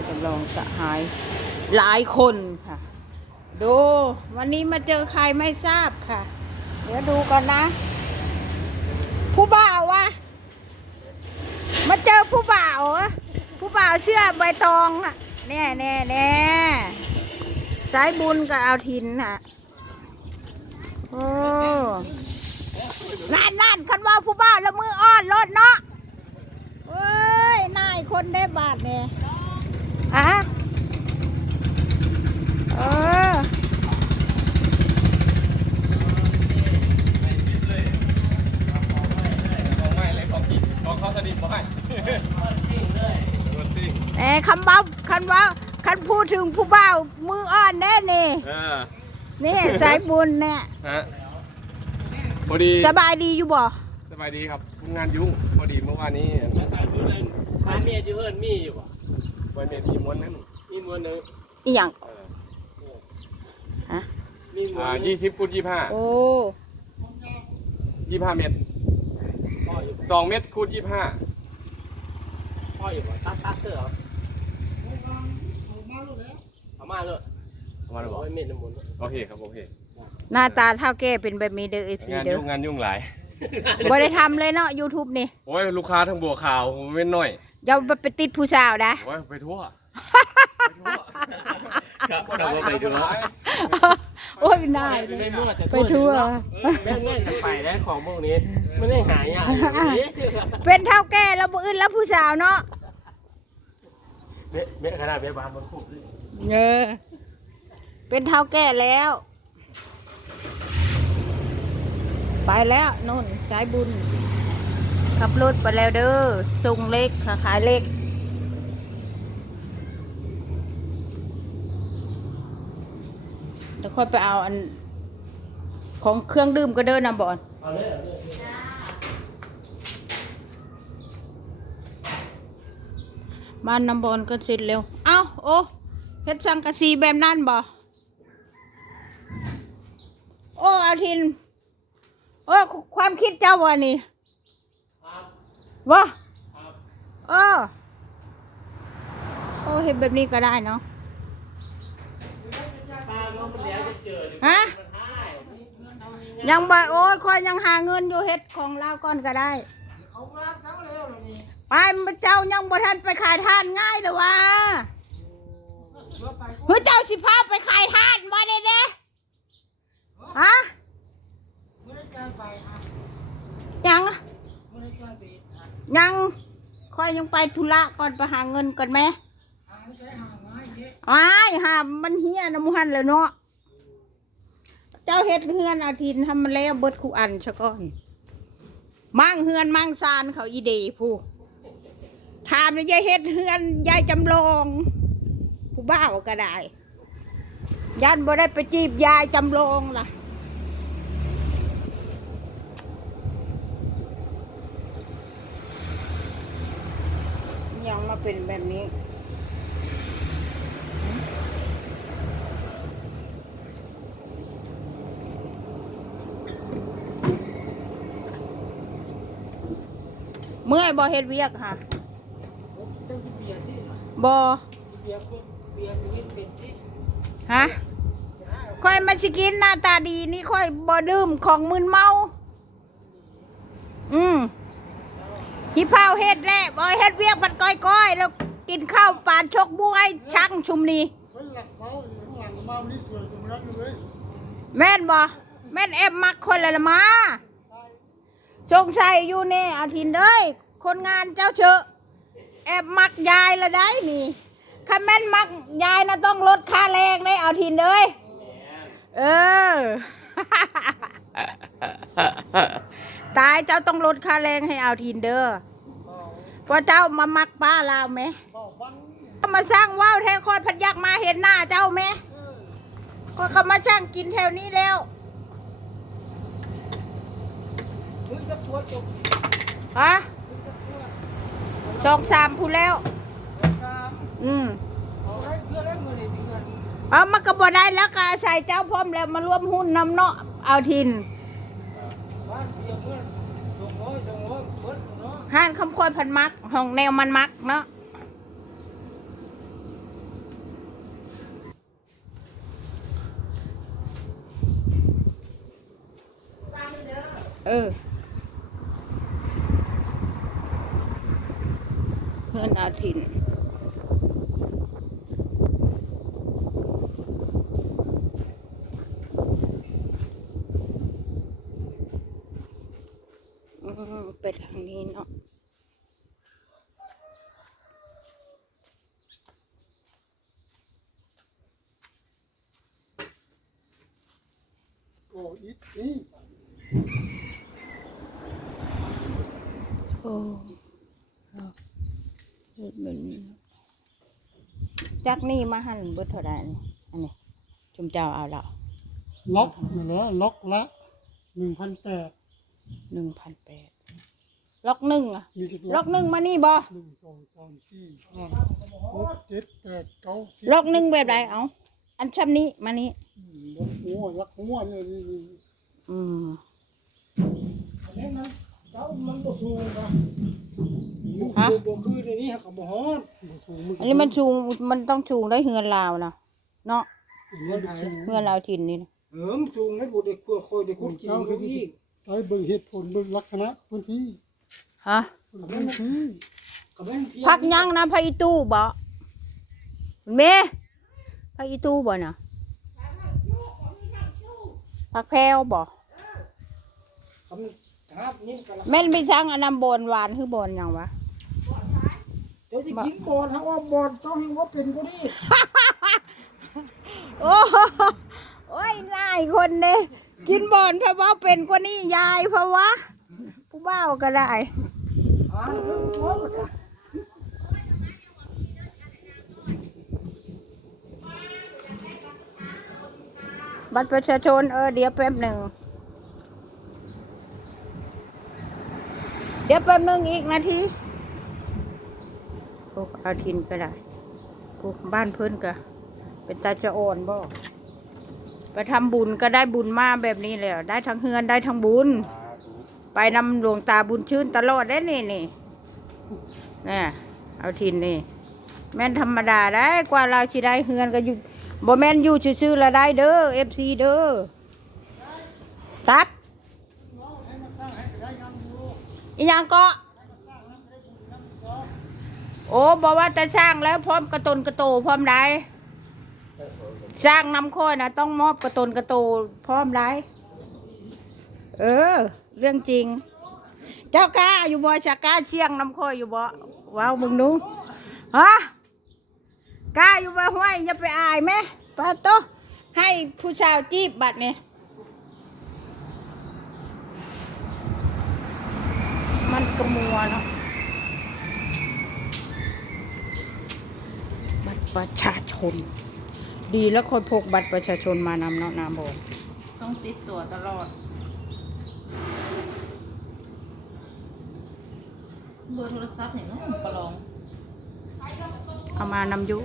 ายจำลองสหายหลายคนค่ะ ดู วันนี้มาเจอใครไม่ทราบค่ะ เดี๋ยวดูก่อนนะ ผู้บ่าววะมาเจอผู้บ่าวอะผู้บ่าวเชื่อใบตองอะแน่แน่แน่สายบุญกับเอาทินน่ะโอ้นั่นนั่นคันว่าผู้บ่าวแล้วมืออ่อนรถเนาะเอ้ยนายคนได้บาทเนี่ย อะเออของไม่เลยของกินของเขาสนิทบ่ให้รถซิ่งแหมคำเบาคันว่าคันพูดถึงผู้บ่ามืออ่อนแน่นี่เออนี่สายบุญเนี่ยพอดีสบายดีอยู่บ่สบายดีครับงานยุ่งพอดีเมื่อวานนี้ภาษาพูดเลยบ้าเนี่ยจะเอิ้นมีอยู่ป่ วันเมทีม้วนนั้นมีมวลหนึงอีหยังเออฮะมีมวอ่าลหนึ่งยี่สิบคูณยี่ห้าโอ้ยี่ห้าเมตรพ่ออยู่สองเมตรคูณยี่ห้าพ่ออยู่ป่ะตักตักเสื้อเหรอเอามาเลยประมาณร้บออยเมตรน้ำมันโอเคครับโอเคหน้าตาเท่าแก่เป็นแบบนี้เด้อเอฟซีงานเด้อยุ่งงานยุ่งหลายบ่ได้ทำเลยเนาะ YouTube นี่ โอ้ย ลูกค้าทั้งบัวขาวผมไม่น้อย อย่าไปติดผู้สาวนะโอ้ยไปทั่วครับครับว่าไปดูว่าโอ้ยนายไปมั่วแต่ไปทั่วแม่งแม่งจะไปแล้วของพวกนี้ไม่ได้หายากเป็นเท่าแก่แล้วบ่อื่นแล้วผู้สาวเนาะเบ๊ะเบ๊ะขนาดเบ๊ะบานมันคู่เออเป็นเท่าแก่แล้ว ไปแล้วนุ่นสายบุญ ขับรถไปแล้วเด้อส่งเล็กขายเล็กเดี๋ยวค่อยไปเอาอัน ของเครื่องดื่มก็เดินนะบอนเอาเลยเอาเลยบ้านน้ำบอลก็เสร็จเร็ว เอ้า โอ้เฮ็ดสังกะสีแบบนั้นบ่ โอ้อาทิน โอ้ความคิดเจ้าวะนี่ วะครับเออโอ้เห็นแบบนี้ก็ได้เนาะป้ามันเป็นแล้วจะเจอฮะมันให้ยังบ่โอ้ยคอยยังหาเงินอยู่เฮ็ดของเราก่อนก็ได้เขารับเช้าเร็วเลยนี่ไปมันเจ้ายังบ่ทันไปขายทานง่ายเลยวะเฮ้ยเจ้าสิพาไปขายทานบ่ได้เด้ฮะยัง ยังคอยยังไปธุระก่อนไปหาเงินก่อนไหมอ้ายหามันเฮียนะหมูหันเลยเนาะ เจ้าเฮ็ดเฮือนอาทินทำมาแล้วเบิดคู่อันซะก่อนมั่งเฮือนมั่งซานเขาอีเดผู้ถามเลยยายเฮ็ดเฮือนยายจำลอง ผู้บ้าวก็ได้ ยันบ่ได้ไปจีบยายจำลองล่ะ มาเป็นแบบนี้ เมื่อยบ่เฮ็ดเวียกค่ะบ่เบียร์เบียร์นี่เป็นที่ฮะค่อยมาสิกินหน้าตาดีนี่ค่อยบ่ดื่มของมึนเมา อืม ฮิพาวเฮ็ดแหละบ่เฮ็ดเวียกมันก้อยๆ แล้วกินข้าวปานชกบวยชักชุมนี้คนหลักเมาอยู่ข้างหลังเมานี่สวยตรงนั้นอยู่เลยแม่นบ่แม่นแอบมักคนละละมาสงสัยอยู่นี่อาทินเด้ยคนงานเจ้าเชอะแอบมักยายละได้นี่คันแม่นมักยายนะต้องลดค่าแรงได้เอาทินเด้ยเออ ตายเจ้าต้องลดค่าแรงให้เอาทินเด้อว่าเจ้ามามักป้าลาวไหมมาสร้างว่าวแท้คอยพัดยักมาเห็นหน้าเจ้าไหมเออก็เขามาช่างกินแถวนี้แล้วฮะจะปวดสองสามพูดแล้ว อืมเอ้ามากระบอได้แล้วก็ใส่เจ้าพร้อมแล้วมาร่วมหุ้นนำเนาะเอาทิน ห้านคำควยพันมักห้องแนวมันมักเนาะเออเพื่อนอาทิน ทางนี้เนาะโอ้อีนี่โอ้ครับเฮ็ดแบบนี้เนาะจากนี่มาหันเบิดเท่าไหร่นี่อันนี้ชุมเจ้าเอาแล้วล็อกอยู่แล้วล็อกละหนึ่งพันแปดหนึ่งพันแปด ล็อกหนึ่งอะมีสิบล็อกหนึ่งมานี่บ่หนึ่งสองสามสี่ห้าหกเจ็ดแปดเก้าสิบล็อกหนึ่งแบบไรเอาอันชั้นนี้มานี่อืมล็อกหัวล็อกหัวเนี่ยนี่นี่อืมอันนี้นะเจ้ามันบ่สูงนะฮะบ่คือเดี๋ยวนี้เขาก็บ่ฮอดบ่สูงมึงอันนี้มันสูงมันต้องสูงได้เฮือนลาวนะเนาะอันนี้มันสูงเฮือนลาวถิ่นนี่นะเหิมสูงให้บ่ได้กลัวคอยได้คุดกินอยู่อีก ไปเบิ่งเหตุผลเบิ่งลักษณะพื้นที่ ฮะพื้นที่ก็แม่นเพียงพักยังนะพักอีตู้บ่คุณเมพักอีตู้บ่น่ะพักแพรวบ่คำครับนี่ก็ละแม่นไปช่างอันน้ำบอนหวานคือบอนหยังวะเดี๋ยวสิกินบอลฮะว่าบอลเจ้าเฮงว่าเป็นกูนี่โอ้โหโอ้ยนายคนเด้กินบอนเพราะว่าเป็นกว่านี้ยายเพราะว่า ผู้บ่าวก็ได้อ่าเรื่องโอ้ก็บัตรประชาชนเออเดี๋ยวแป๊บหนึ่ง เดี๋ยวแป๊บหนึ่งอีกนาทีโอ้เอาทินก็ได้โอ้บ้านเพื่อนก็เป็นตาจะอ่อนบ่ไปทำบุญก็ได้บุญมาแบบนี้แหละได้ทั้งเฮือนได้ทั้งบุญ ไปนำหลวงตาบุญชื่นตลอดได้นี่นี่นี่เอาทินนี่ แม่นธรรมดาได้กว่าเราสิได้เฮือนก็อยู่บ่แม่นอยู่ซื่อๆละได้เด้อ FC เด้อครับอีหยังก็โอ้บอกว่าแต่สร้างแล้วพร้อมกระตนกระโตพร้อมได้สร้างน้ำข้อยนะต้องมอบกระตนกระโตพร้อมได้เออ เรื่องจริง เจ้ากาอยู่บ่ชักาเชียงน้ำข้อยอยู่บ่ว้าวมึงนูฮะกาอยู่ว่ห้วยอย่าไปอายไหมปาโตให้ผู้ชาวจีบบัตรนี่มันกระมัวเนาะบัตรประชาชน ดีแล้วคนพกบัตรประชาชนมานำเนาะนามบอกต้องติดตัวตลอด เบอร์โทรศัพท์เนี่ยเนาะประลอง เอามานำอยุ